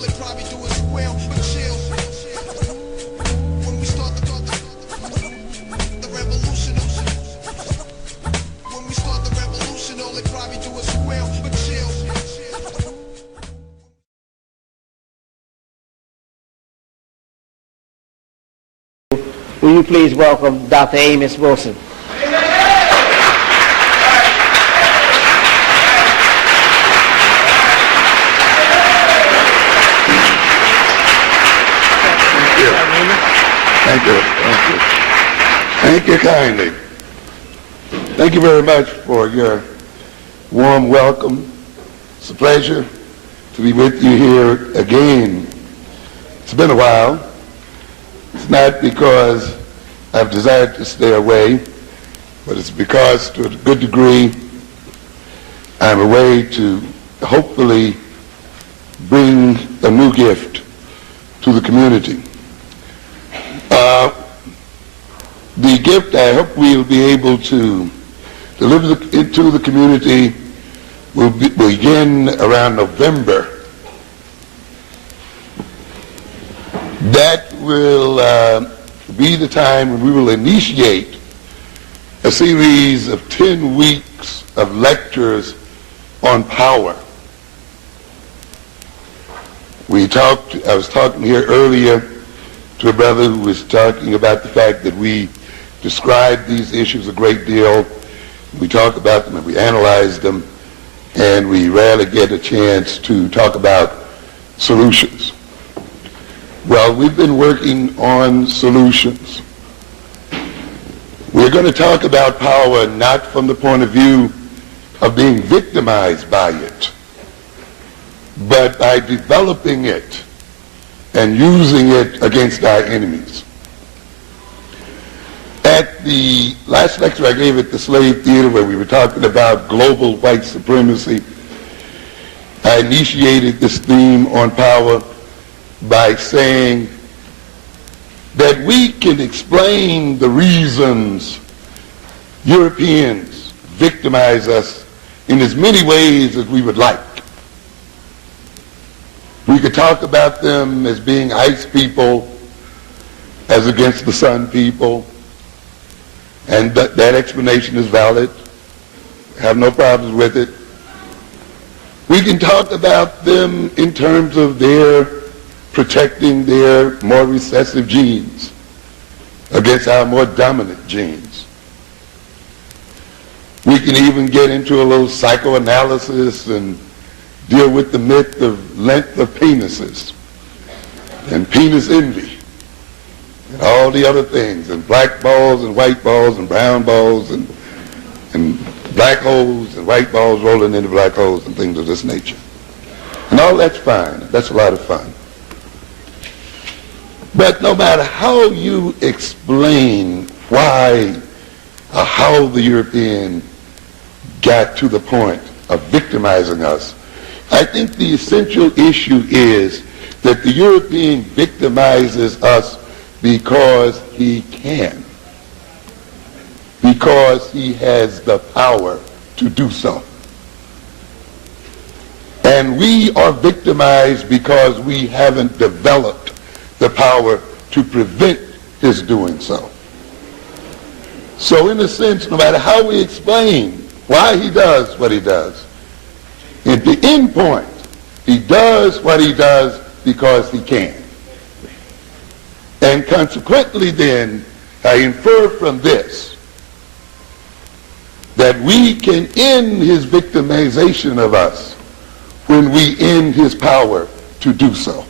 all they probably do is squeal, but chill. When we start the revolution, when we start the revolution, all they probably do is squeal, but chill. Will you please welcome Dr. Amos Wilson? Thank you. Thank you. Thank you kindly. Thank you very much for your warm welcome. It's a pleasure to be with you here again. It's been a while. It's not because I've desired to stay away, but it's because, to a good degree, I'm away to hopefully bring a new gift to the community. The gift I hope we'll be able to deliver into the community will begin around November. That will be the time when we will initiate a series of 10 weeks of lectures on power. I was talking here earlier to a brother who was talking about the fact that we describe these issues a great deal. We talk about them and we analyze them, and we rarely get a chance to talk about solutions. Well, we've been working on solutions. We're going to talk about power not from the point of view of being victimized by it, but by developing it and using it against our enemies. At the last lecture I gave at the Slave Theater, where we were talking about global white supremacy, I initiated this theme on power by saying that we can explain the reasons Europeans victimize us in as many ways as we would like. We could talk about them as being ice people, as against the sun people, and that explanation is valid. I have no problems with it. We can talk about them in terms of their protecting their more recessive genes against our more dominant genes. We can even get into a little psychoanalysis and deal with the myth of length of penises and penis envy and all the other things, and black balls and white balls and brown balls and black holes and white balls rolling into black holes and things of this nature. And all that's fine. That's a lot of fun. But no matter how you explain why or how the European got to the point of victimizing us, I think the essential issue is that the European victimizes us because he can, because he has the power to do so. And we are victimized because we haven't developed the power to prevent his doing so. So in a sense, no matter how we explain why he does what he does, at the end point, he does what he does because he can. And consequently then, I infer from this that we can end his victimization of us when we end his power to do so.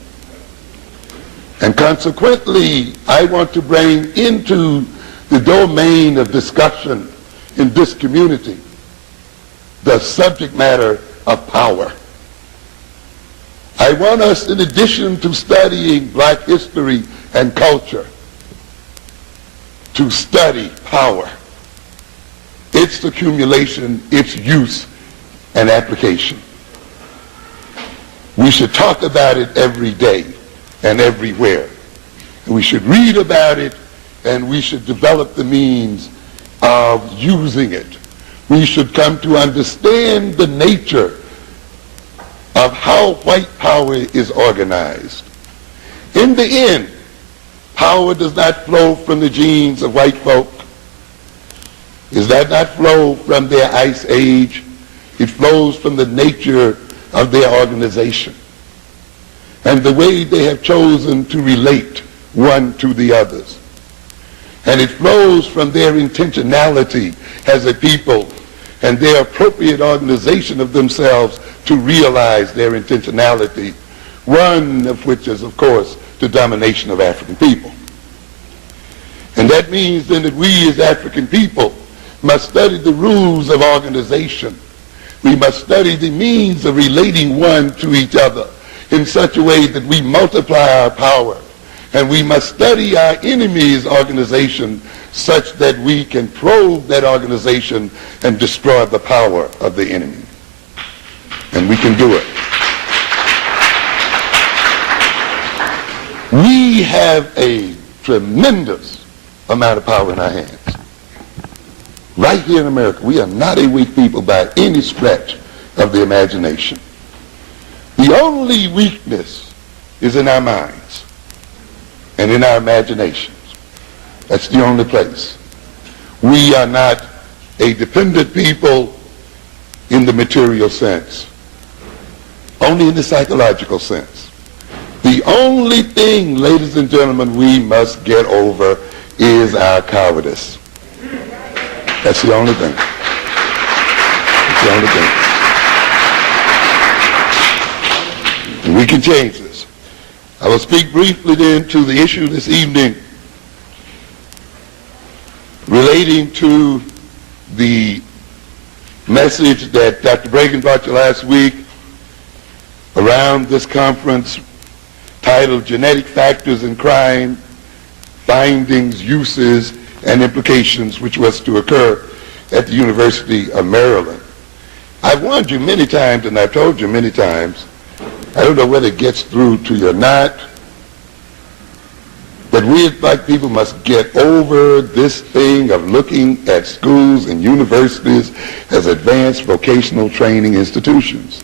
And consequently, I want to bring into the domain of discussion in this community the subject matter of power. I want us, in addition to studying black history and culture, to study power, its accumulation, its use, and application. We should talk about it every day and everywhere. And we should read about it, and we should develop the means of using it. We should come to understand the nature of how white power is organized. In the end, power does not flow from the genes of white folk. It does not flow from their ice age. It flows from the nature of their organization and the way they have chosen to relate one to the others. And it flows from their intentionality as a people and their appropriate organization of themselves to realize their intentionality, one of which is, of course, the domination of African people. And that means then that we as African people must study the rules of organization. We must study the means of relating one to each other in such a way that we multiply our power. And we must study our enemy's organization such that we can probe that organization and destroy the power of the enemy. And we can do it. We have a tremendous amount of power in our hands. Right here in America, we are not a weak people by any stretch of the imagination. The only weakness is in our minds and in our imaginations. That's the only place. We are not a dependent people in the material sense, only in the psychological sense. The only thing, ladies and gentlemen, we must get over is our cowardice. That's the only thing. That's the only thing. And we can change this. I will speak briefly then to the issue this evening relating to the message that Dr. Bregan brought you last week around this conference titled Genetic Factors in Crime, Findings, Uses, and Implications, which was to occur at the University of Maryland. I've warned you many times, and I've told you many times, I don't know whether it gets through to you or not, but we as black people must get over this thing of looking at schools and universities as advanced vocational training institutions.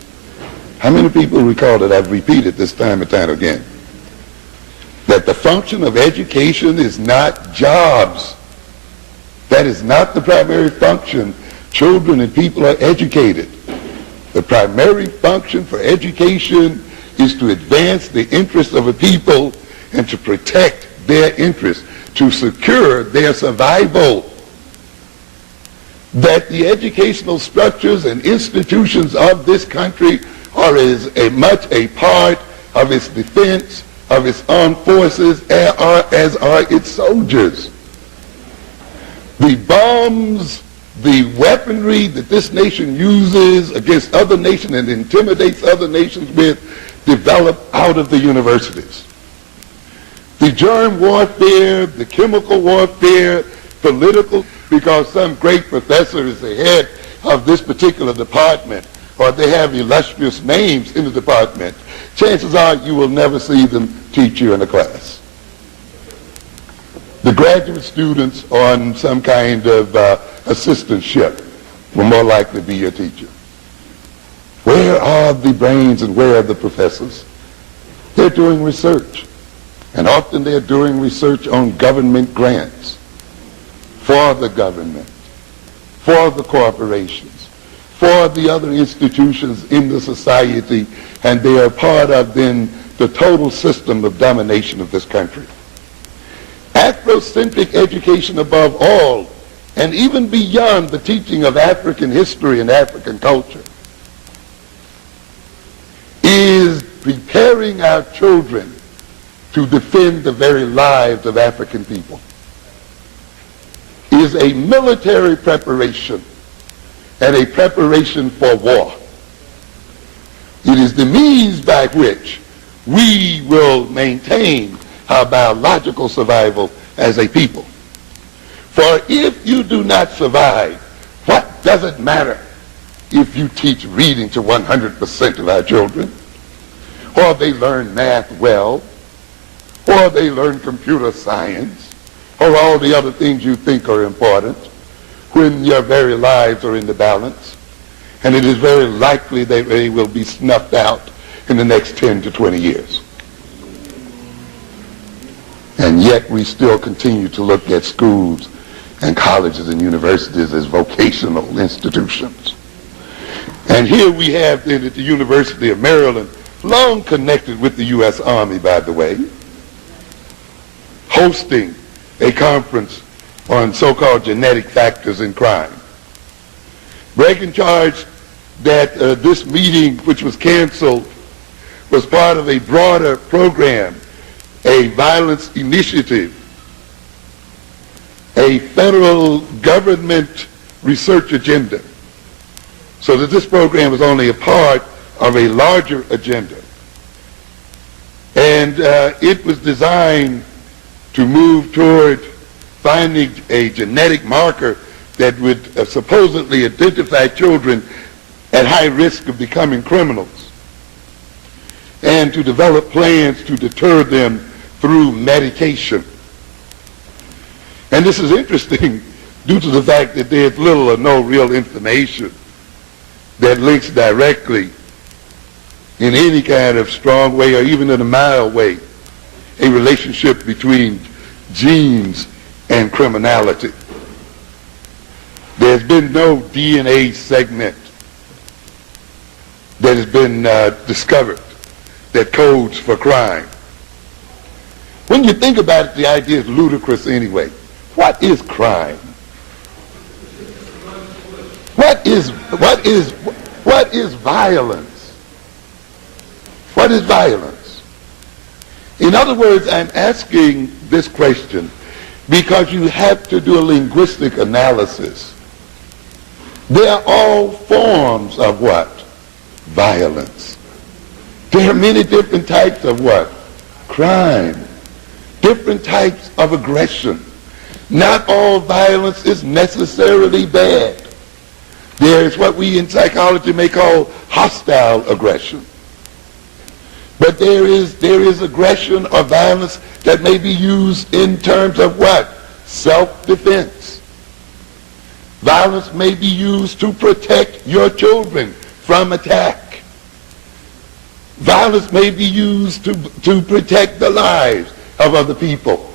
How many people recall that I've repeated this time and time again? That the function of education is not jobs. That is not the primary function. Children and people are educated. The primary function for education is to advance the interests of a people and to protect their interests, to secure their survival. That the educational structures and institutions of this country are as much a part of its defense, of its armed forces, as are its soldiers. The bombs, the weaponry that this nation uses against other nations and intimidates other nations with, develop out of the universities. The germ warfare, the chemical warfare, political, because some great professor is the head of this particular department, or they have illustrious names in the department, chances are you will never see them teach you in a class. The graduate students on some kind of assistantship will more likely be your teacher. Where are the brains and where are the professors? They're doing research. And often they're doing research on government grants for the government, for the corporations, for the other institutions in the society, and they are part of then the total system of domination of this country. Afrocentric education above all, and even beyond the teaching of African history and African culture, is preparing our children to defend the very lives of African people. Is a military preparation and a preparation for war. It is the means by which we will maintain our biological survival as a people. For if you do not survive, what does it matter if you teach reading to 100% of our children, or they learn math well, or they learn computer science, or all the other things you think are important, when your very lives are in the balance? and it is very likely that they will be snuffed out in the next 10 to 20 years. And yet we still continue to look at schools and colleges and universities as vocational institutions. And here we have then at the University of Maryland, long connected with the U.S. Army, by the way, hosting a conference on so-called genetic factors in crime. Breaking charged that this meeting, which was canceled, was part of a broader program, a violence initiative, a federal government research agenda, so that this program was only a part of a larger agenda. And it was designed to move toward finding a genetic marker that would supposedly identify children at high risk of becoming criminals, and to develop plans to deter them through medication. And this is interesting due to the fact that there's little or no real information that links directly in any kind of strong way or even in a mild way a relationship between genes and criminality. There's been no DNA segment that has been discovered that codes for crime. When you think about it, the idea is ludicrous anyway. What is crime? What is violence? What is violence? In other words, I'm asking this question because you have to do a linguistic analysis. They are all forms of what? Violence. There are many different types of what? Crime. Different types of aggression. Not all violence is necessarily bad. There is what we in psychology may call hostile aggression. But there is aggression or violence that may be used in terms of what? Self-defense. Violence may be used to protect your children from attack. Violence may be used to protect the lives of other people.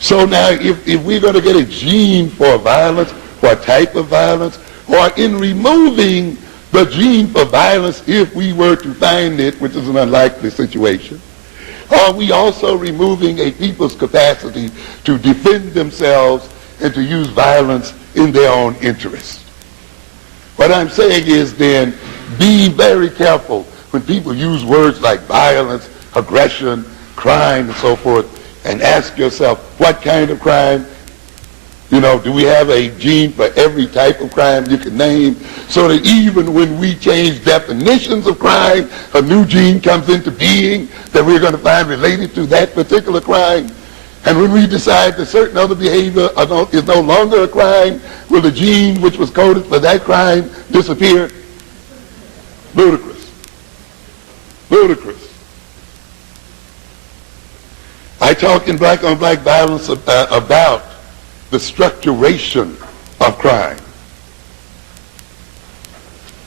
So now if we're going to get a gene for violence, or a type of violence, or in removing the gene for violence, if we were to find it, which is an unlikely situation, are we also removing a people's capacity to defend themselves and to use violence in their own interest? What I'm saying is then, be very careful when people use words like violence, aggression, crime, and so forth, and ask yourself, what kind of crime? You know, do we have a gene for every type of crime you can name, so that even when we change definitions of crime, a new gene comes into being that we're going to find related to that particular crime? And when we decide that certain other behavior is no longer a crime, will the gene which was coded for that crime disappear? Ludicrous. Ludicrous. I talk in Black on Black Violence about the structuration of crime.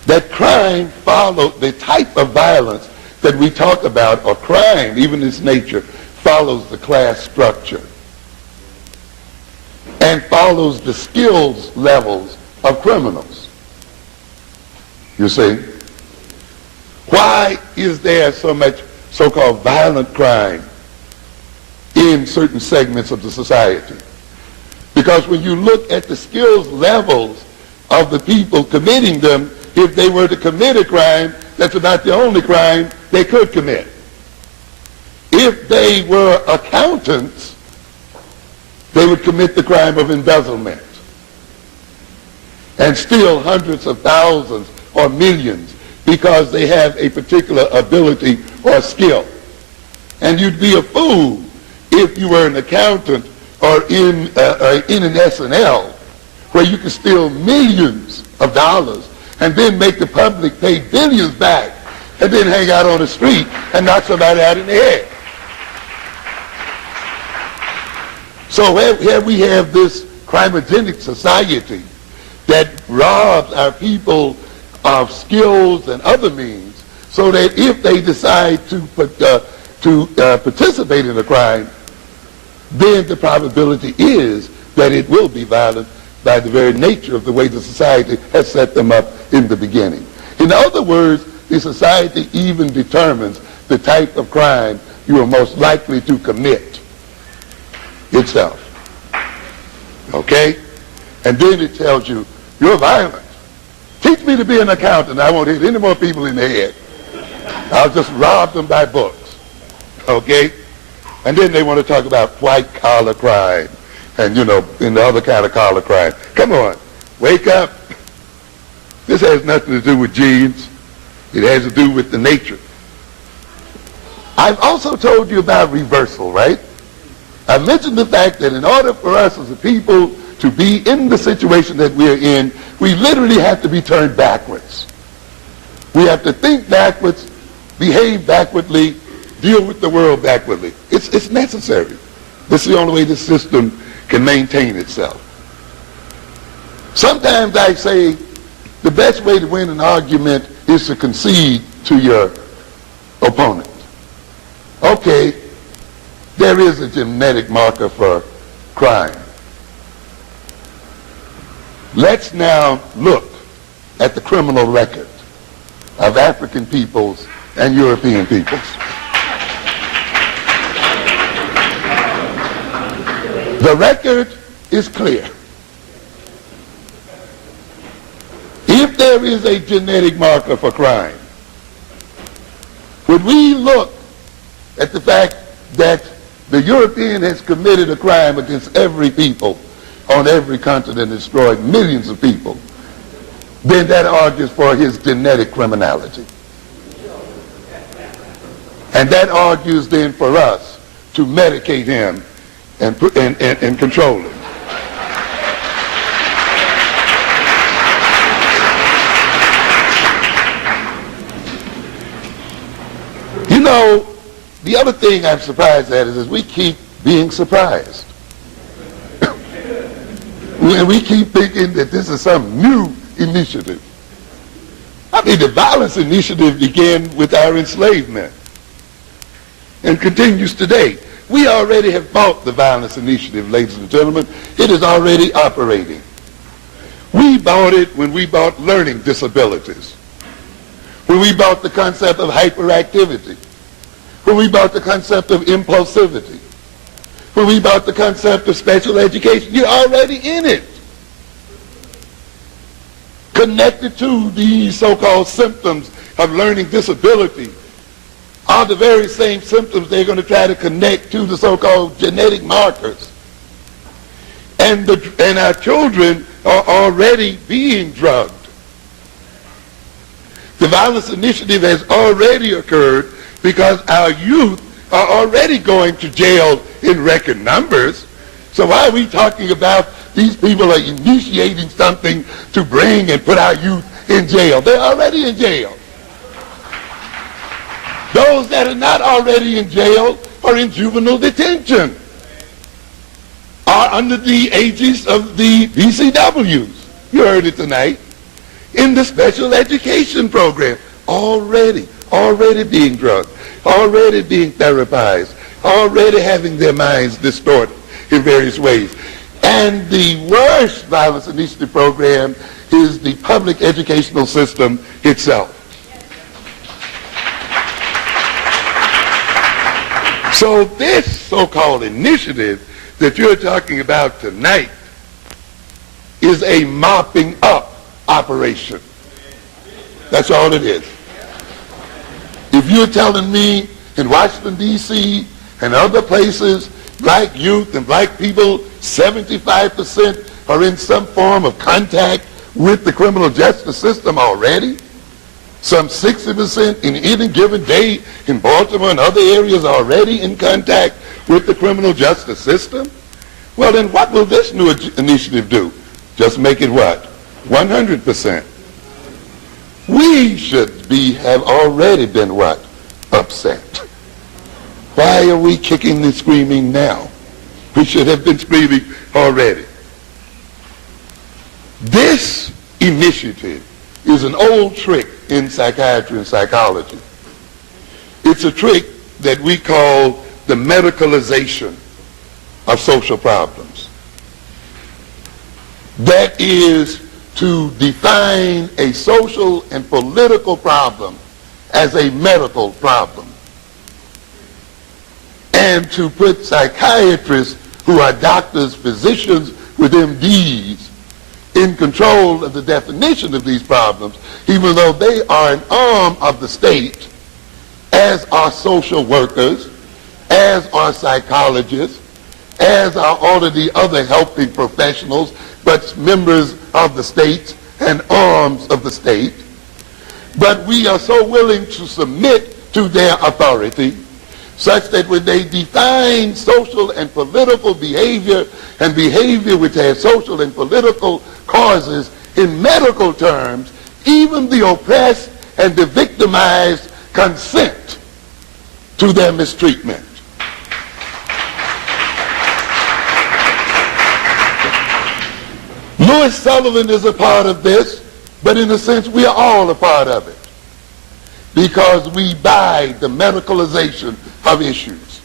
That crime follows, the type of violence that we talk about, or crime, even its nature, follows the class structure and follows the skills levels of criminals. You see? Why is there so much so-called violent crime in certain segments of the society? Because when you look at the skills levels of the people committing them, if they were to commit a crime, that's about the only crime they could commit. If they were accountants, they would commit the crime of embezzlement and steal hundreds of thousands or millions because they have a particular ability or skill. And you'd be a fool if you were an accountant or in an S&L where you could steal millions of dollars and then make the public pay billions back and then hang out on the street and knock somebody out in the head. So here we have this crimogenic society that robs our people of skills and other means, so that if they decide to participate in a crime, then the probability is that it will be violent by the very nature of the way the society has set them up in the beginning. In other words, the society even determines the type of crime you are most likely to commit itself. Okay? And then it tells you, you're violent. Teach me to be an accountant. I won't hit any more people in the head. I'll just rob them by books. Okay? And then they want to talk about white-collar crime and, and the other kind of collar crime. Come on. Wake up. This has nothing to do with genes. It has to do with the nature. I've also told you about reversal, right? I mentioned the fact that in order for us as a people to be in the situation that we're in, we literally have to be turned backwards. We have to think backwards, behave backwardly, deal with the world backwardly. It's necessary. This is the only way this system can maintain itself. Sometimes I say the best way to win an argument is to concede to your opponent. Okay, there is a genetic marker for crime. Let's now look at the criminal record of African peoples and European peoples. The record is clear. If there is a genetic marker for crime, when we look at the fact that the European has committed a crime against every people on every continent, destroyed millions of people, then that argues for his genetic criminality. And that argues then for us to medicate him and control him. The other thing I'm surprised at is we keep being surprised. We keep thinking that this is some new initiative. I mean, the violence initiative began with our enslavement and continues today. We already have fought the violence initiative, ladies and gentlemen. It is already operating. We bought it when we bought learning disabilities, when we bought the concept of hyperactivity, when we bought the concept of impulsivity, when we bought the concept of special education. You're already in it. Connected to these so-called symptoms of learning disability are the very same symptoms they're going to try to connect to the so-called genetic markers. And our children are already being drugged. The violence initiative has already occurred because our youth are already going to jail in record numbers. So why are we talking about these people are initiating something to bring and put our youth in jail? They're already in jail. Those that are not already in jail are in juvenile detention, are under the aegis of the VCWs. You heard it tonight. In the special education program, already being drugged, already being therapized, already having their minds distorted in various ways. And the worst violence initiative program is the public educational system itself. So this so-called initiative that you're talking about tonight is a mopping up operation. That's all it is. If you're telling me in Washington, D.C. and other places, black youth and black people, 75% are in some form of contact with the criminal justice system already, some 60% in any given day in Baltimore and other areas already in contact with the criminal justice system, well then what will this new initiative do? Just make it what? 100%. We should have already been what? Upset. Why are we kicking and screaming now? We should have been screaming already. This initiative is an old trick in psychiatry and psychology. It's a trick that we call the medicalization of social problems. That is to define a social and political problem as a medical problem, and to put psychiatrists who are doctors, physicians with MDs in control of the definition of these problems, even though they are an arm of the state, as are social workers, as are psychologists, as are all of the other helping professionals, but members of the state and arms of the state. But we are so willing to submit to their authority such that when they define social and political behavior and behavior which has social and political causes in medical terms, even the oppressed and the victimized consent to their mistreatment. Louis Sullivan is a part of this, but in a sense we are all a part of it, because we buy the medicalization of issues.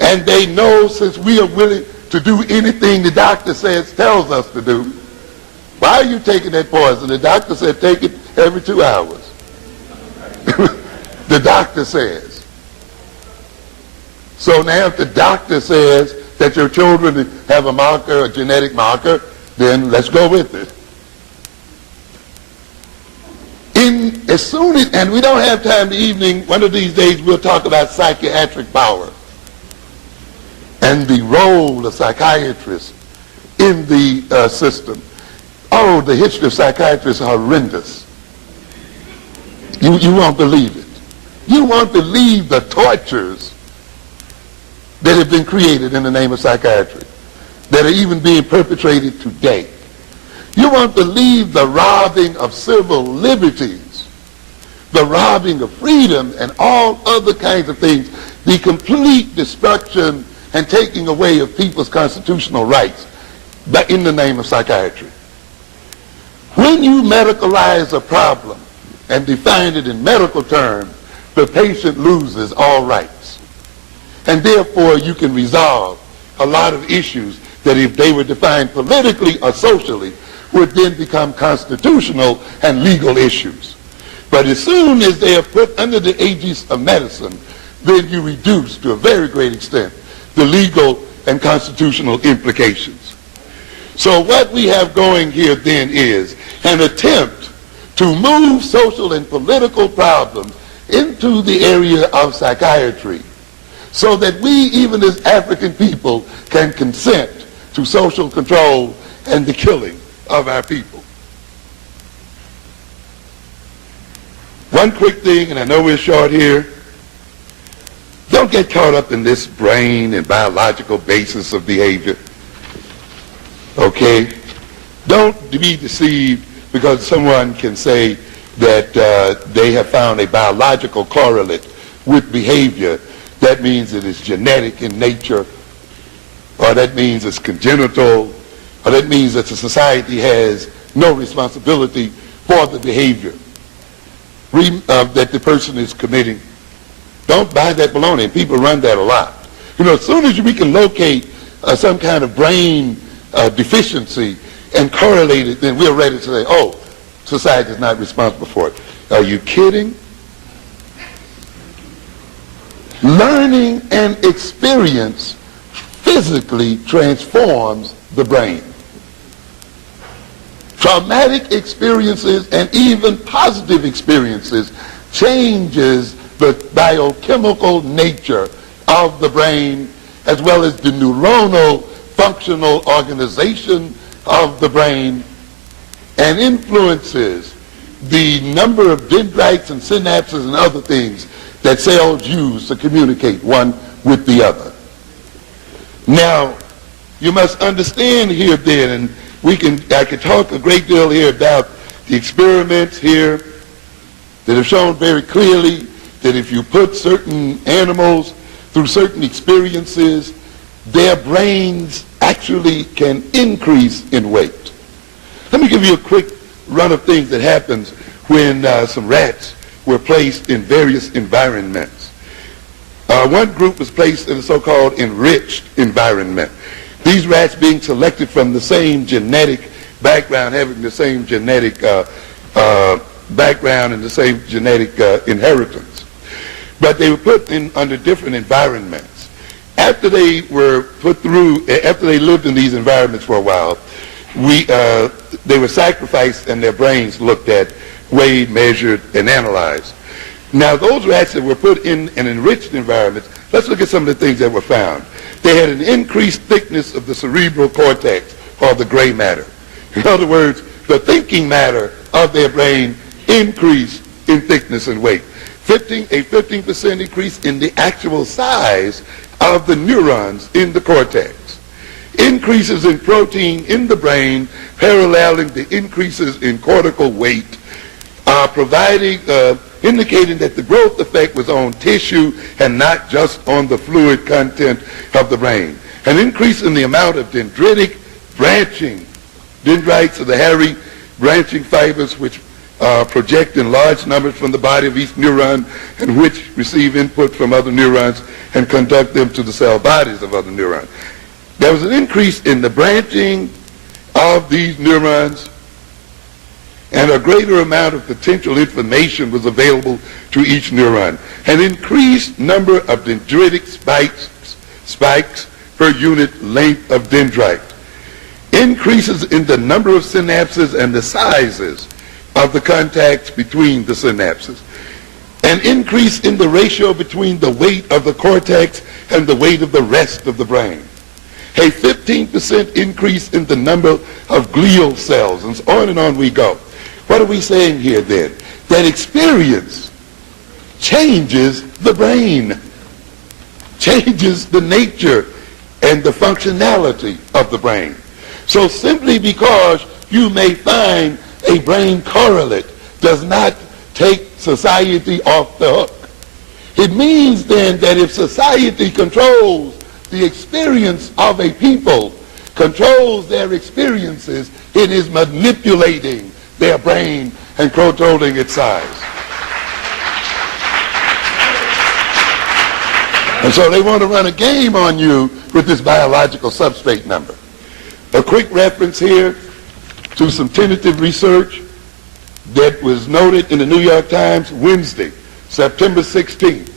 And they know, since we are willing to do anything the doctor tells us to do, why are you taking that poison? The doctor said take it every 2 hours. The doctor says. So now if the doctor says that your children have a marker, a genetic marker, then let's go with it. And we don't have time this evening, one of these days we'll talk about psychiatric power and the role of psychiatrists in the system. Oh, the history of psychiatrists is horrendous. You won't believe it. You won't believe the tortures that have been created in the name of psychiatry, that are even being perpetrated today. You won't believe the robbing of civil liberties, the robbing of freedom, and all other kinds of things, the complete destruction and taking away of people's constitutional rights in the name of psychiatry. When you medicalize a problem and define it in medical terms, the patient loses all rights. And therefore you can resolve a lot of issues that, if they were defined politically or socially, would then become constitutional and legal issues. But as soon as they are put under the aegis of medicine, then you reduce to a very great extent the legal and constitutional implications. So what we have going here then is an attempt to move social and political problems into the area of psychiatry, so that we, even as African people, can consent to social control and the killing of our people. One quick thing, and I know we're short here. Don't get caught up in this brain and biological basis of behavior. Okay? Don't be deceived because someone can say that they have found a biological correlate with behavior. That means it is genetic in nature, or that means it's congenital, or that means that the society has no responsibility for the behavior that the person is committing. Don't buy that baloney, and people run that a lot. You know, as soon as we can locate some kind of brain deficiency and correlate it, then we're ready to say, oh, society is not responsible for it. Are you kidding? Learning and experience physically transforms the brain. Traumatic experiences and even positive experiences changes the biochemical nature of the brain, as well as the neuronal functional organization of the brain, and influences the number of dendrites and synapses and other things that cells use to communicate one with the other. Now, you must understand here then, and I could talk a great deal here about the experiments here that have shown very clearly that if you put certain animals through certain experiences, their brains actually can increase in weight. Let me give you a quick run of things that happens when some rats were placed in various environments. One group was placed in a so-called enriched environment. These rats being selected from the same genetic background, having the same genetic background and the same genetic inheritance. But they were put in under different environments. After they lived in these environments for a while, they were sacrificed and their brains looked at, weighed, measured, and analyzed. Now, those rats that were put in an enriched environment, let's look at some of the things that were found. They had an increased thickness of the cerebral cortex, or the gray matter. In other words, the thinking matter of their brain increased in thickness and weight. A 15% increase in the actual size of the neurons in the cortex. Increases in protein in the brain paralleling the increases in cortical weight, indicating that the growth effect was on tissue and not just on the fluid content of the brain. An increase in the amount of dendritic branching. Dendrites are the hairy branching fibers which project in large numbers from the body of each neuron and which receive input from other neurons and conduct them to the cell bodies of other neurons. There was an increase in the branching of these neurons, and a greater amount of potential information was available to each neuron. An increased number of dendritic spikes per unit length of dendrite. Increases in the number of synapses and the sizes of the contacts between the synapses. An increase in the ratio between the weight of the cortex and the weight of the rest of the brain. A 15% increase in the number of glial cells, and on we go. What are we saying here then? That experience changes the brain, changes the nature and the functionality of the brain. So simply because you may find a brain correlate does not take society off the hook. It means then that if society controls the experience of a people, controls their experiences, it is manipulating their brain and controlling its size. And so they want to run a game on you with this biological substrate number. A quick reference here to some tentative research that was noted in the New York Times Wednesday, September 16th.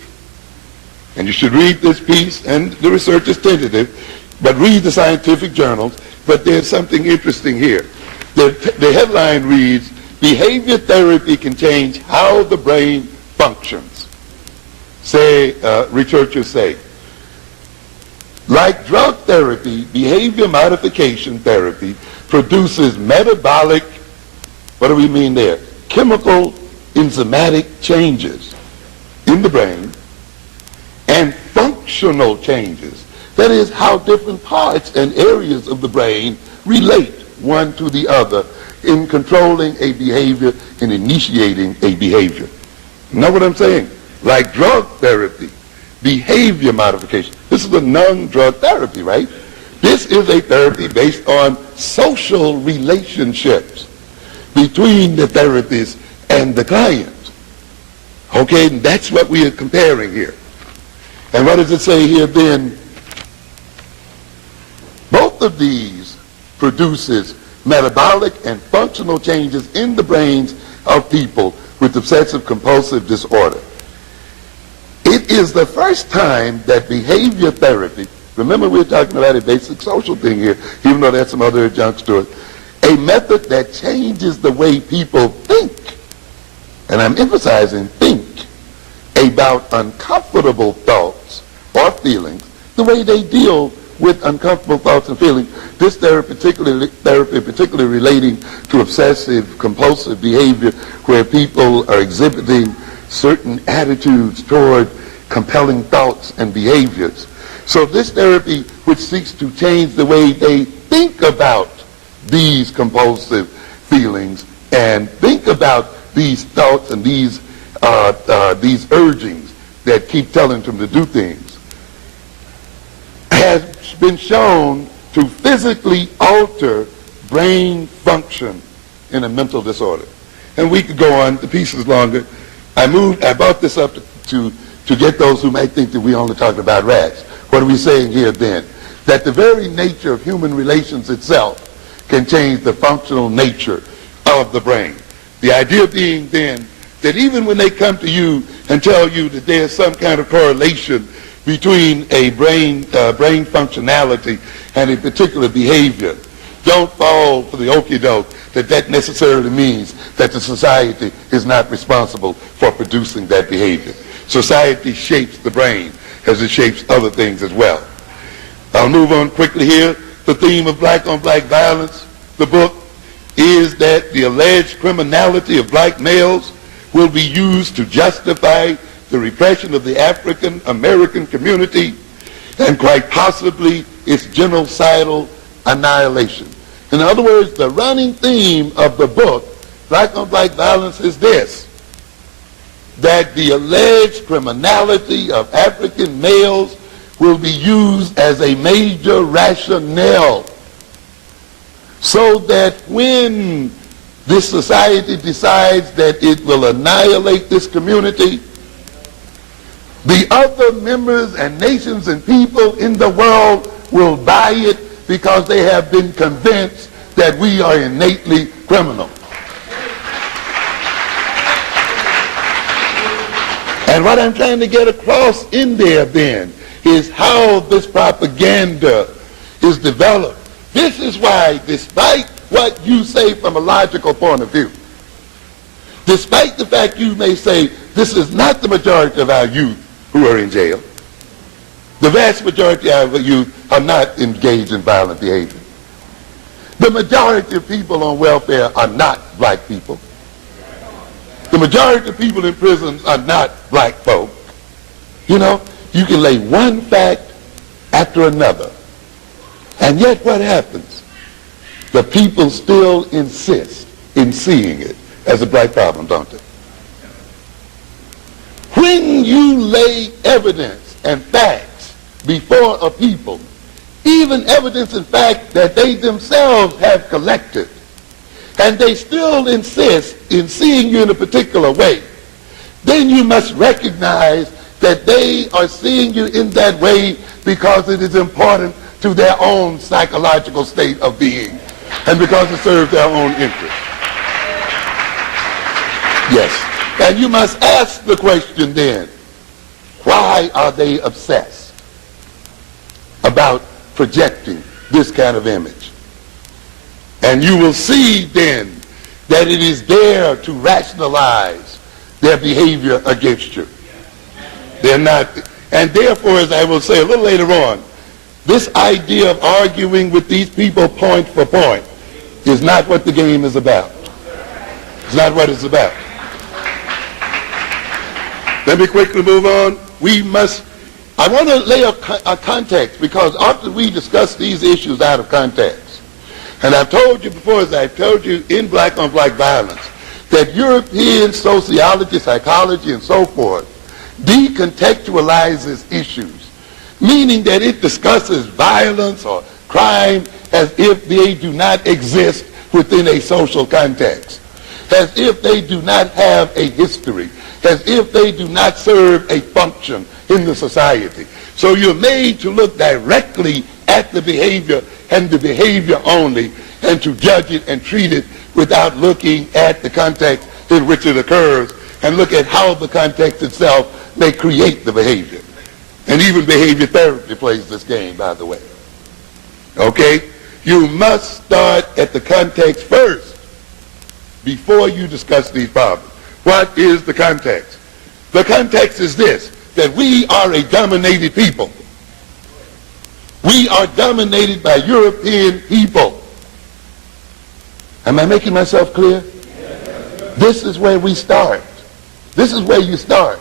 And you should read this piece, and the research is tentative, but read the scientific journals. But there's something interesting here. The headline reads, "Behavior therapy can change how the brain functions." Researchers say. Like drug therapy, behavior modification therapy produces metabolic, what do we mean there? Chemical enzymatic changes in the brain and functional changes. That is how different parts and areas of the brain relate one to the other in controlling a behavior and initiating a behavior. You know what I'm saying? Like drug therapy, behavior modification. This is a non-drug therapy, right? This is a therapy based on social relationships between the therapist and the client. Okay, and that's what we are comparing here. And what does it say here then? Both of these produces metabolic and functional changes in the brains of people with obsessive compulsive disorder. It is the first time that behavior therapy, remember we're talking about a basic social thing here, even though there's some other adjuncts to it, a method that changes the way people think, and I'm emphasizing think, about uncomfortable thoughts or feelings, the way they deal with uncomfortable thoughts and feelings. This therapy particularly relating to obsessive compulsive behavior where people are exhibiting certain attitudes toward compelling thoughts and behaviors. So this therapy, which seeks to change the way they think about these compulsive feelings and think about these thoughts and these urgings that keep telling them to do things, has been shown to physically alter brain function in a mental disorder. And we could go on, the piece is longer. I brought this up to get those who might think that we only talking about rats. What are we saying here then? That the very nature of human relations itself can change the functional nature of the brain. The idea being then that even when they come to you and tell you that there's some kind of correlation between a brain functionality and a particular behavior, don't fall for the okie-doke that necessarily means that the society is not responsible for producing that behavior. Society shapes the brain as it shapes other things as well. I'll move on quickly here. The theme of black-on-black violence, the book, is that the alleged criminality of black males will be used to justify the repression of the African American community and quite possibly its genocidal annihilation. In other words, the running theme of the book, Black-on-Black Violence, is this: that the alleged criminality of African males will be used as a major rationale so that when this society decides that it will annihilate this community, the other members and nations and people in the world will buy it because they have been convinced that we are innately criminal. And what I'm trying to get across in there then is how this propaganda is developed. This is why, despite what you say from a logical point of view, despite the fact you may say this is not the majority of our youth who are in jail, the vast majority of our youth are not engaged in violent behavior. The majority of people on welfare are not black people. The majority of people in prisons are not black folk. You know, you can lay one fact after another. And yet what happens? The people still insist in seeing it as a black problem, don't they? When you lay evidence and facts before a people, even evidence and fact that they themselves have collected, and they still insist in seeing you in a particular way, then you must recognize that they are seeing you in that way because it is important to their own psychological state of being and because it serves their own interest. Yes. And you must ask the question then, why are they obsessed about projecting this kind of image? And you will see then that it is there to rationalize their behavior against you. They're not, and therefore, as I will say a little later on, this idea of arguing with these people point for point is not what the game is about. It's not what it's about. Let me quickly move on. I want to lay a context, because often we discuss these issues out of context. And I've told you before, as I've told you in Black-on-Black Violence, that European sociology, psychology, and so forth decontextualizes issues, meaning that it discusses violence or crime as if they do not exist within a social context, as if they do not have a history, as if they do not serve a function in the society. So you're made to look directly at the behavior and the behavior only, and to judge it and treat it without looking at the context in which it occurs, and look at how the context itself may create the behavior. And even behavior therapy plays this game, by the way. Okay? You must start at the context first before you discuss these problems. What is the context? The context is this, that we are a dominated people. We are dominated by European people. Am I making myself clear? This is where we start. This is where you start.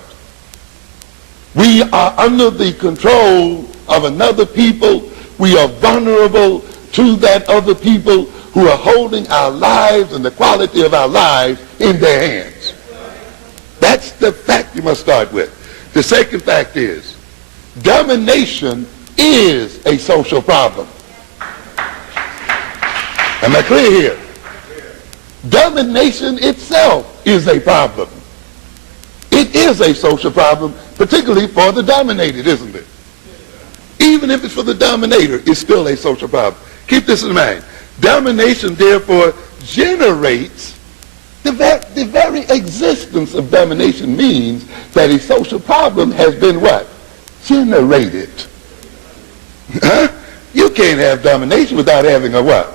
We are under the control of another people. We are vulnerable to that other people who are holding our lives and the quality of our lives in their hands. That's the fact you must start with. The second fact is, domination is a social problem. Am I clear here? Domination itself is a problem. It is a social problem, particularly for the dominated, isn't it? Even if it's for the dominator, it's still a social problem. Keep this in mind. Domination, therefore, generates the very existence of domination means that a social problem has been what? Generated. Huh? You can't have domination without having a what?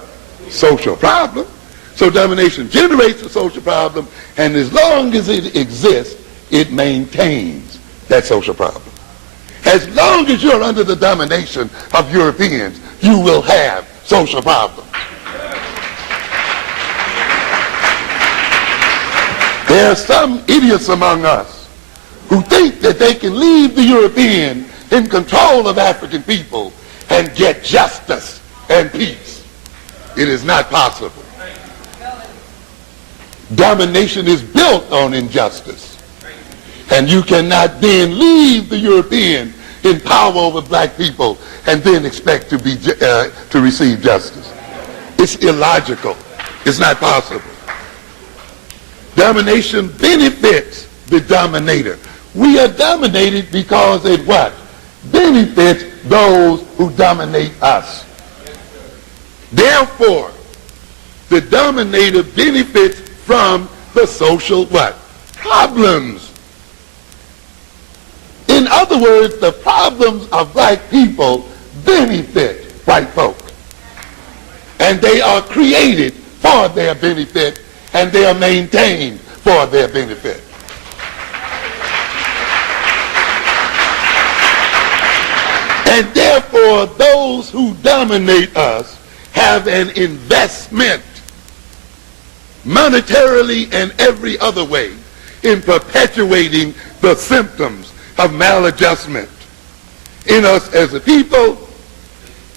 Social problem. So domination generates a social problem, and as long as it exists, it maintains that social problem. As long as you're under the domination of Europeans, you will have social problems. There are some idiots among us who think that they can leave the European in control of African people and get justice and peace. It is not possible. Domination is built on injustice. And you cannot then leave the European in power over black people and then expect to receive justice. It's illogical. It's not possible. Domination benefits the dominator. We are dominated because it what? Benefits those who dominate us. Therefore, the dominator benefits from the social what? Problems. In other words, the problems of black people benefit white folk. And they are created for their benefit, and they are maintained for their benefit. And therefore, those who dominate us have an investment, monetarily and every other way, in perpetuating the symptoms of maladjustment in us as a people,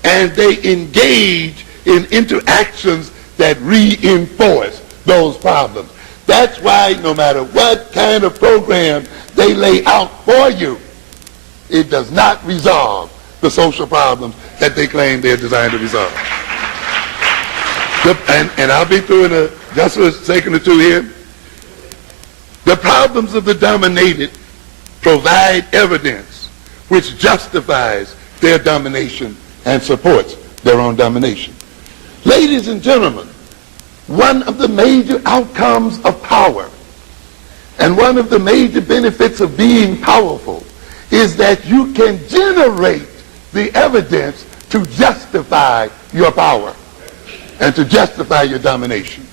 and they engage in interactions that reinforce those problems. That's why no matter what kind of program they lay out for you, it does not resolve the social problems that they claim they're designed to resolve. And I'll be through in just a second or two here. The problems of the dominated provide evidence which justifies their domination and supports their own domination. Ladies and gentlemen, one of the major outcomes of power and one of the major benefits of being powerful is that you can generate the evidence to justify your power and to justify your domination.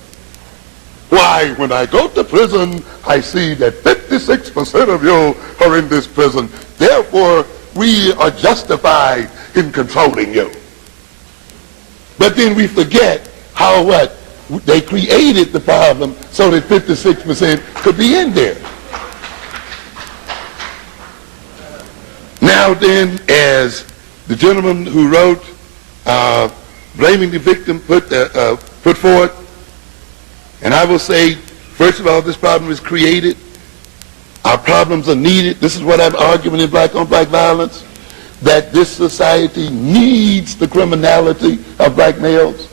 Why, when I go to prison, I see that 56% of you are in this prison. Therefore, we are justified in controlling you. But then we forget how what? They created the problem so that 56% could be in there. Now then, as the gentleman who wrote Blaming the Victim put forth, and I will say, first of all, this problem is created. Our problems are needed. This is what I'm arguing in Black on Black Violence, that this society needs the criminality of black males.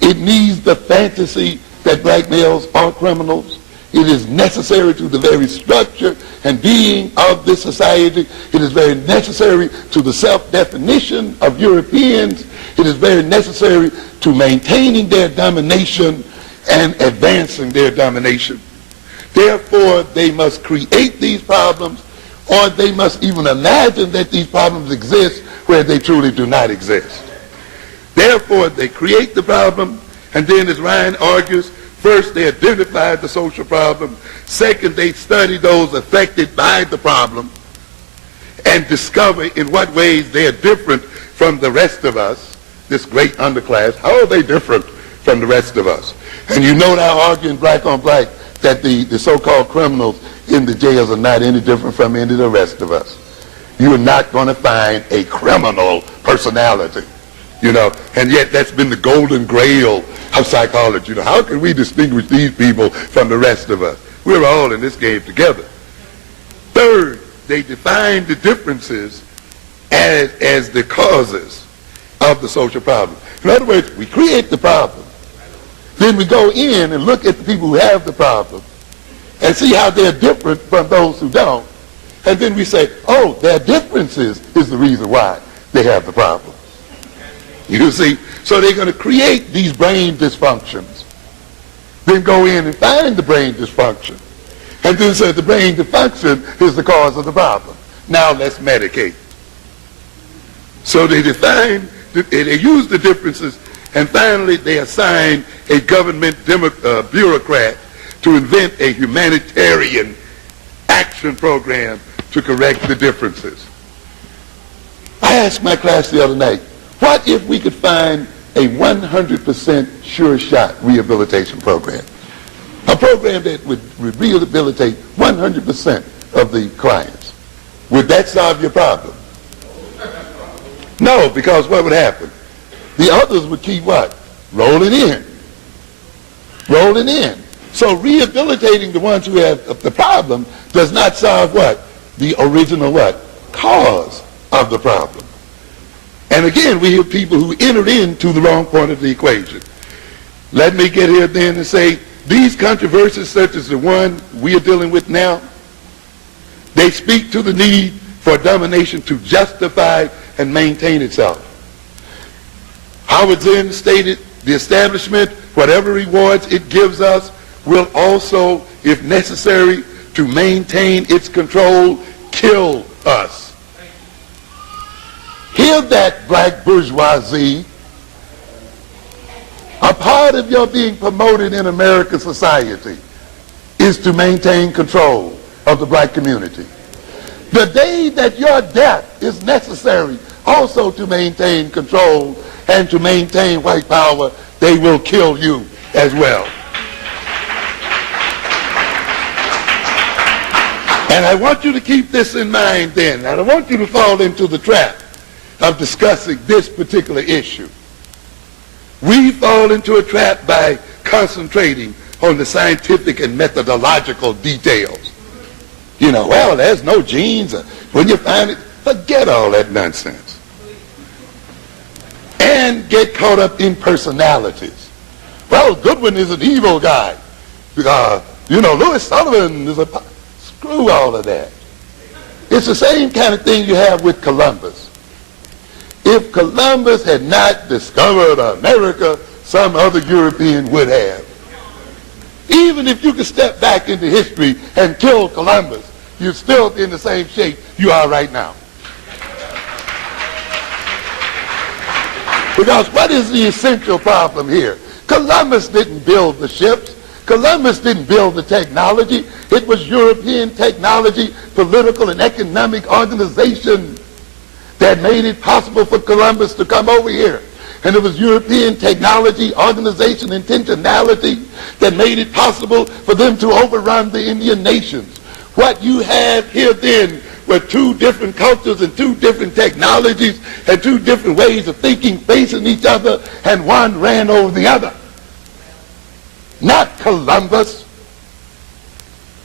It needs the fantasy that black males are criminals. It is necessary to the very structure and being of this society. It is very necessary to the self-definition of Europeans. It is very necessary to maintaining their domination and advancing their domination. Therefore, they must create these problems, or they must even imagine that these problems exist where they truly do not exist. Therefore, they create the problem, and then, as Ryan argues, first they identify the social problem, second they study those affected by the problem, and discover in what ways they are different from the rest of us, this great underclass. How are they different from the rest of us? And you know now, arguing Black on Black, that the so-called criminals in the jails are not any different from any of the rest of us. You are not going to find a criminal personality, you know, and yet that's been the golden grail of psychology. You know, how can we distinguish these people from the rest of us? We're all in this game together. Third, they define the differences as the causes of the social problem. In other words, we create the problem. Then we go in and look at the people who have the problem and see how they're different from those who don't. And then we say, oh, their differences is the reason why they have the problem. You see? So they're going to create these brain dysfunctions. Then go in and find the brain dysfunction. And then say the brain dysfunction is the cause of the problem. Now let's medicate. So they define, they use the differences, and finally they assign a government bureaucrat to invent a humanitarian action program to correct the differences. I asked my class the other night, what if we could find a 100% sure shot rehabilitation program? A program that would rehabilitate 100% of the clients. Would that solve your problem? No, because what would happen? The others would keep what? Rolling in. Rolling in. So rehabilitating the ones who have the problem does not solve what? The original what? Cause of the problem. And again, we have people who enter into the wrong point of the equation. Let me get here then and say, these controversies such as the one we are dealing with now, they speak to the need for domination to justify and maintain itself. Howard Zinn stated, the establishment, whatever rewards it gives us, will also, if necessary, to maintain its control, kill us. Hear that, black bourgeoisie. A part of your being promoted in American society is to maintain control of the black community. The day that your death is necessary also to maintain control and to maintain white power, they will kill you as well. And I want you to keep this in mind then. I don't want you to fall into the trap of discussing this particular issue. We fall into a trap by concentrating on the scientific and methodological details. You know, well, there's no genes. When you find it, forget all that nonsense. And get caught up in personalities. Well, Goodwin is an evil guy. Louis Sullivan is a... Screw all of that. It's the same kind of thing you have with Columbus. If Columbus had not discovered America, some other European would have. Even if you could step back into history and kill Columbus, you're still in the same shape you are right now. Because what is the essential problem here? Columbus didn't build the ships. Columbus didn't build the technology. It was European technology, political and economic organization that made it possible for Columbus to come over here. And it was European technology, organization, intentionality that made it possible for them to overrun the Indian nations. What you have here then were two different cultures and two different technologies and two different ways of thinking facing each other, and one ran over the other. Not Columbus.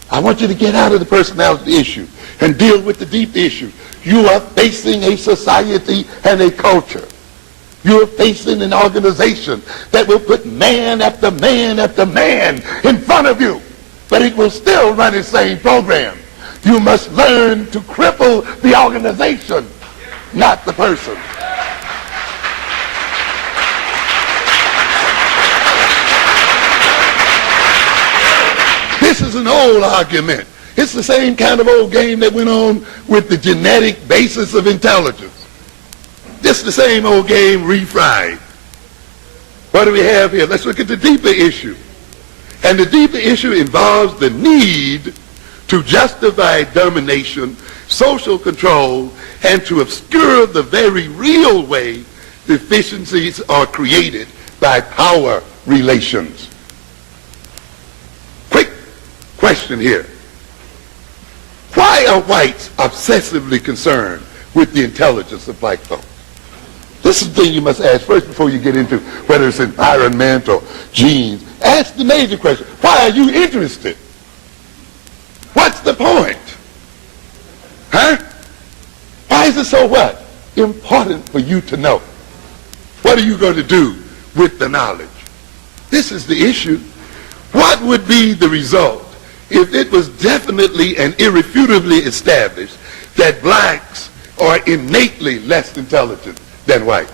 I want you to get out of the personality issue and deal with the deep issue. You are facing a society and a culture. You are facing an organization that will put man after man after man in front of you, but it will still run its same program. You must learn to cripple the organization, not the person. This is an old argument. It's the same kind of old game that went on with the genetic basis of intelligence. This the same old game refried. What do we have here? Let's look at the deeper issue. And the deeper issue involves the need to justify domination, social control, and to obscure the very real way deficiencies are created by power relations. Quick question here. Why are whites obsessively concerned with the intelligence of black folks? This is the thing you must ask first before you get into whether it's environment or genes. Ask the major question. Why are you interested? What's the point? Huh? Why is it so what? Important for you to know. What are you going to do with the knowledge? This is the issue. What would be the result if it was definitely and irrefutably established that blacks are innately less intelligent than whites?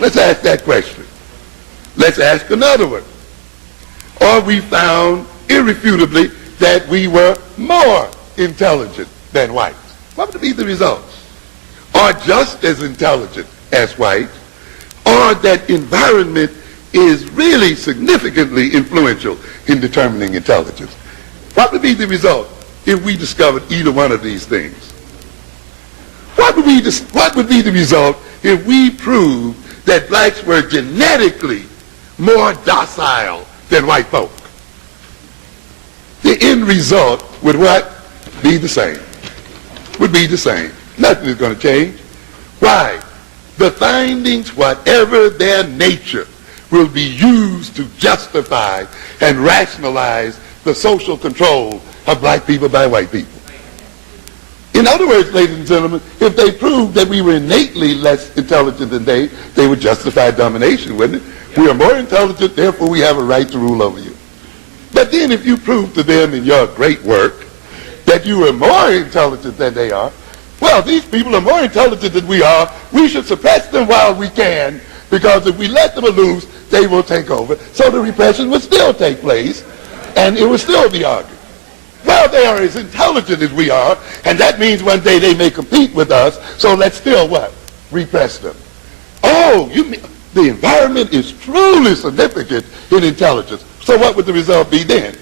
Let's ask that question. Let's ask another one. Or we found irrefutably that we were more intelligent than whites. What would be the result? Or just as intelligent as whites, or that environment is really significantly influential in determining intelligence. What would be the result if we discovered either one of these things? What would be the result if we proved that blacks were genetically more docile than white folk? The end result would what? Be the same. Would be the same. Nothing is going to change. Why? The findings, whatever their nature, will be used to justify and rationalize the social control of black people by white people. In other words, ladies and gentlemen, if they proved that we were innately less intelligent than they would justify domination, wouldn't it? We are more intelligent, therefore we have a right to rule over you. But then if you prove to them in your great work that you are more intelligent than they are, well, these people are more intelligent than we are. We should suppress them while we can, because if we let them loose, they will take over. So the repression would still take place, and it would still be argued. Well, they are as intelligent as we are, and that means one day they may compete with us, so let's still what? Repress them. Oh, you mean the environment is truly significant in intelligence. So what would the result be then?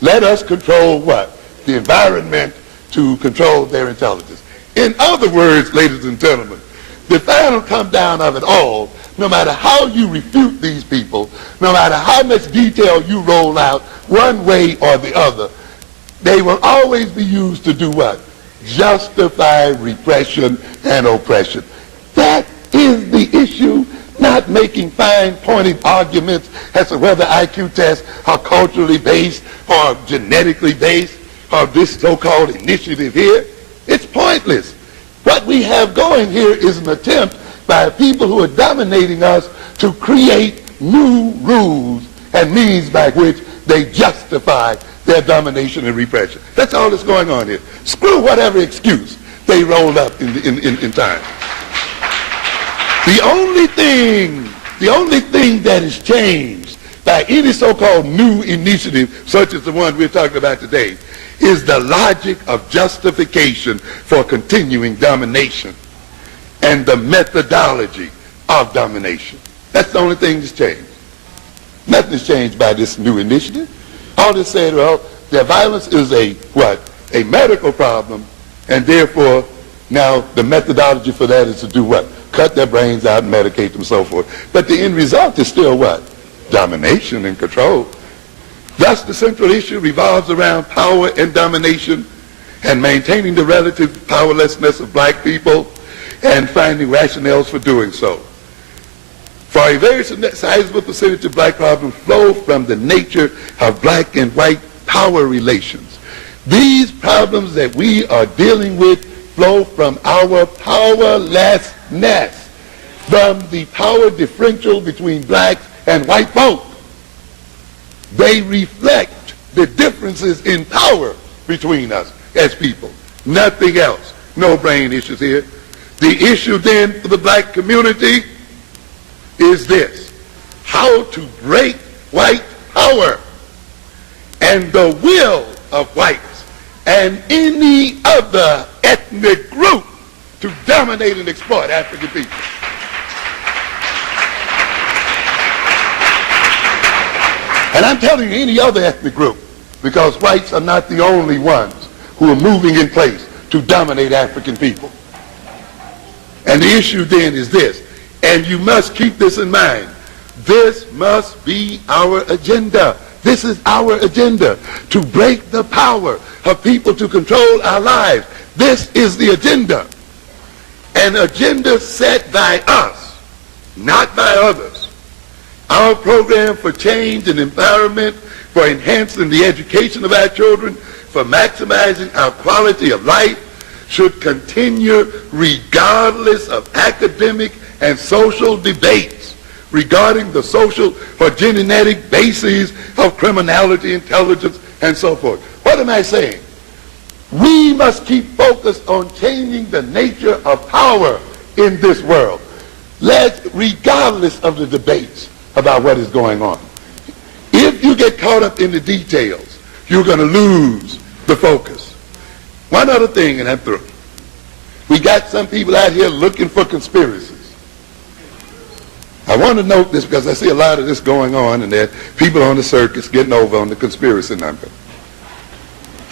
Let us control what? The environment to control their intelligence. In other words, ladies and gentlemen, the final come down of it all, no matter how you refute these people, no matter how much detail you roll out one way or the other, they will always be used to do what? Justify repression and oppression. That is the issue, not making fine-pointed arguments as to whether IQ tests are culturally based or genetically based or this so-called initiative here. It's pointless. What we have going here is an attempt by people who are dominating us to create new rules and means by which they justify their domination and repression. That's all that's going on here. Screw whatever excuse they rolled up in time. The only thing that has changed by any so-called new initiative, such as the one we're talking about today, is the logic of justification for continuing domination and the methodology of domination. That's the only thing that's changed. Nothing has changed by this new initiative. All they said, well, their violence is a medical problem, and therefore now the methodology for that is to do what? Cut their brains out and medicate them and so forth. But the end result is still what? Domination and control. Thus, the central issue revolves around power and domination and maintaining the relative powerlessness of black people and finding rationales for doing so. For a very sizable percentage of black problems flow from the nature of black and white power relations. These problems that we are dealing with flow from our powerlessness, from the power differential between blacks and white folk. They reflect the differences in power between us as people. Nothing else. No brain issues here. The issue then for the black community is this: how to break white power and the will of whites and any other ethnic group to dominate and exploit African people. And I'm telling you, any other ethnic group, because whites are not the only ones who are moving in place to dominate African people. And the issue then is this, and you must keep this in mind: this must be our agenda. This is our agenda, to break the power of people to control our lives. This is the agenda. An agenda set by us, not by others. Our program for change and empowerment, for enhancing the education of our children, for maximizing our quality of life, should continue regardless of academic and social debates. regarding the social or genetic bases of criminality, intelligence, and so forth. What am I saying? We must keep focused on changing the nature of power in this world, regardless of the debates about what is going on. If you get caught up in the details, you're going to lose the focus. One other thing, and I'm through. We got some people out here looking for conspiracies. I want to note this because I see a lot of this going on, and there are people on the circus getting over on the conspiracy number.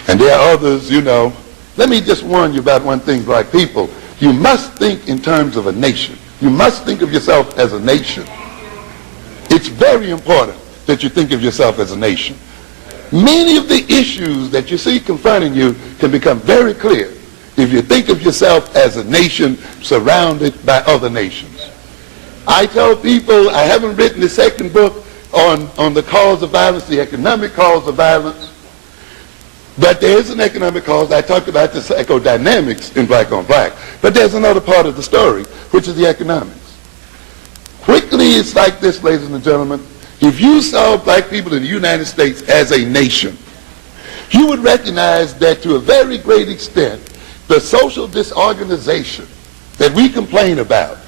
And there are others, you know. Let me just warn you about one thing, black people. You must think in terms of a nation. You must think of yourself as a nation. It's very important that you think of yourself as a nation. Many of the issues that you see confronting you can become very clear if you think of yourself as a nation surrounded by other nations. I tell people I haven't written the second book on the cause of violence, the economic cause of violence, but there is an economic cause. I talked about the psychodynamics in Black on Black, but there's another part of the story, which is the economics. Quickly, it's like this, ladies and gentlemen. If you saw black people in the United States as a nation, you would recognize that to a very great extent, the social disorganization that we complain about,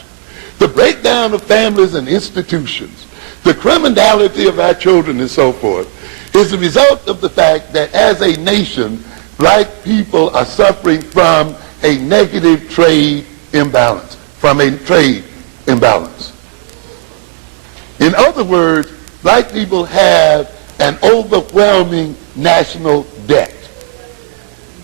the breakdown of families and institutions, the criminality of our children and so forth, is the result of the fact that as a nation, black people are suffering from a negative trade imbalance, In other words, black people have an overwhelming national debt.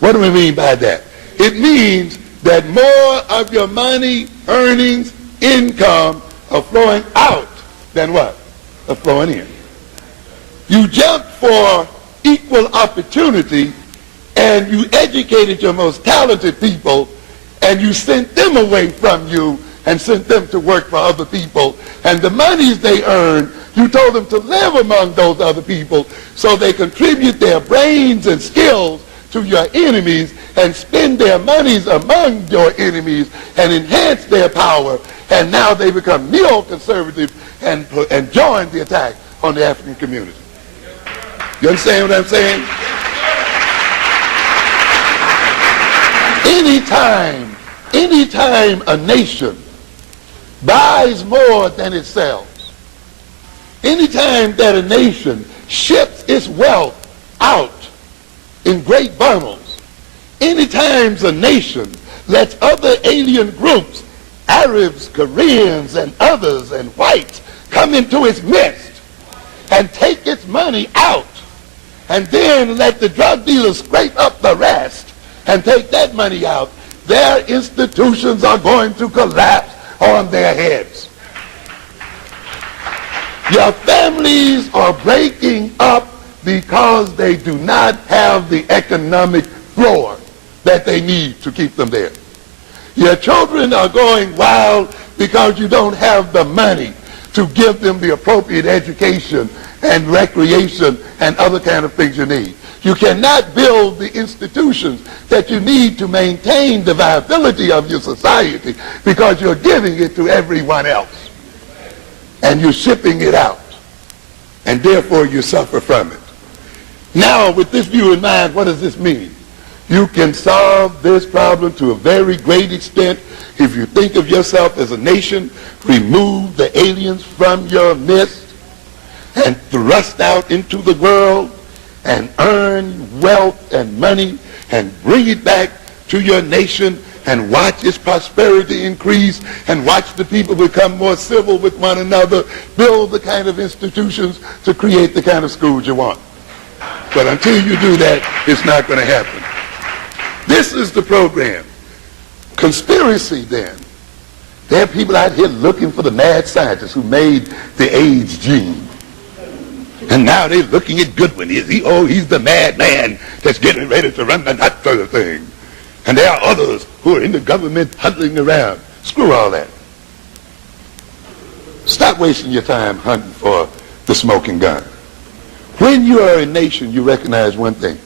What do we mean by that? It means that more of your money, earnings, income are flowing out than what? Are flowing in. You jumped for equal opportunity and you educated your most talented people and you sent them away from you and sent them to work for other people. And the monies they earned, you told them to live among those other people so they contribute their brains and skills to your enemies and spend their monies among your enemies and enhance their power. And now they become neoconservative and join the attack on the African community. You understand what I'm saying? Anytime a nation buys more than it sells, anytime that a nation ships its wealth out in great bundles, anytime a nation lets other alien groups, Arabs, Koreans, and others, and whites, come into its midst and take its money out, and then let the drug dealers scrape up the rest and take that money out, their institutions are going to collapse on their heads. Your families are breaking up because they do not have the economic floor that they need to keep them there. Your children are going wild because you don't have the money to give them the appropriate education and recreation and other kind of things you need. You cannot build the institutions that you need to maintain the viability of your society because you're giving it to everyone else. And you're shipping it out. And therefore you suffer from it. Now, with this view in mind, what does this mean? You can solve this problem to a very great extent if you think of yourself as a nation, remove the aliens from your midst, and thrust out into the world and earn wealth and money and bring it back to your nation and watch its prosperity increase and watch the people become more civil with one another, build the kind of institutions to create the kind of schools you want. But until you do that, it's not going to happen. This is the program. Conspiracy, then. There are people out here looking for the mad scientists who made the AIDS gene. And now they're looking at Goodwin. He's the madman that's getting ready to run that sort of thing. And there are others who are in the government huddling around. Screw all that. Stop wasting your time hunting for the smoking gun. When you are a nation, you recognize one thing.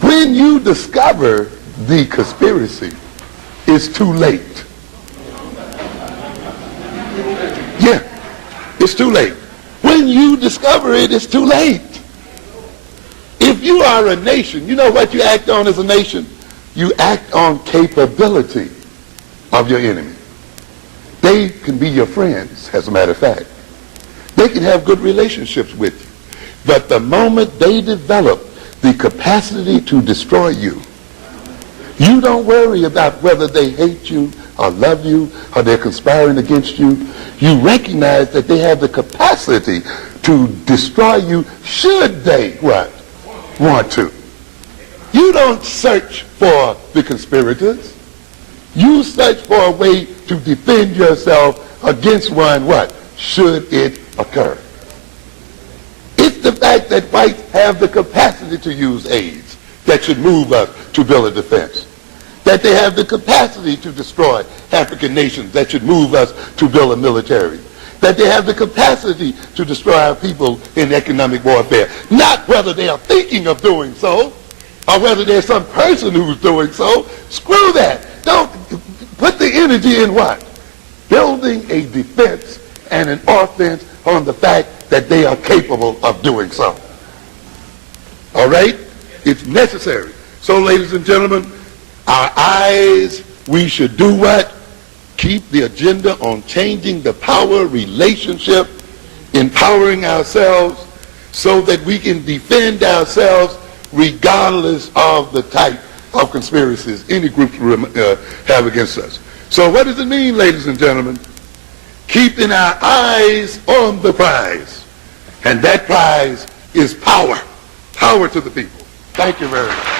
When you discover the conspiracy, it's too late. it's too late. When you discover it, it's too late. If you are a nation, you know what you act on as a nation? You act on capability of your enemy. They can be your friends, as a matter of fact. They can have good relationships with you. But the moment they develop the capacity to destroy you, you don't worry about whether they hate you or love you or they're conspiring against you. You recognize that they have the capacity to destroy you should they what? Want to. You don't search for the conspirators. You search for a way to defend yourself against one what? Should it occur. It's the fact that whites have the capacity to use AIDS that should move us to build a defense. That they have the capacity to destroy African nations that should move us to build a military. That they have the capacity to destroy our people in economic warfare. Not whether they are thinking of doing so or whether there's some person who's doing so. Screw that. Don't put the energy in what? Building a defense and an offense on the fact that they are capable of doing so. All right? It's necessary. So, ladies and gentlemen, our eyes, we should do what? Keep the agenda on changing the power relationship, empowering ourselves so that we can defend ourselves regardless of the type of conspiracies any groups have against us. So what does it mean, ladies and gentlemen? Keeping our eyes on the prize. And that prize is power. Power to the people. Thank you very much.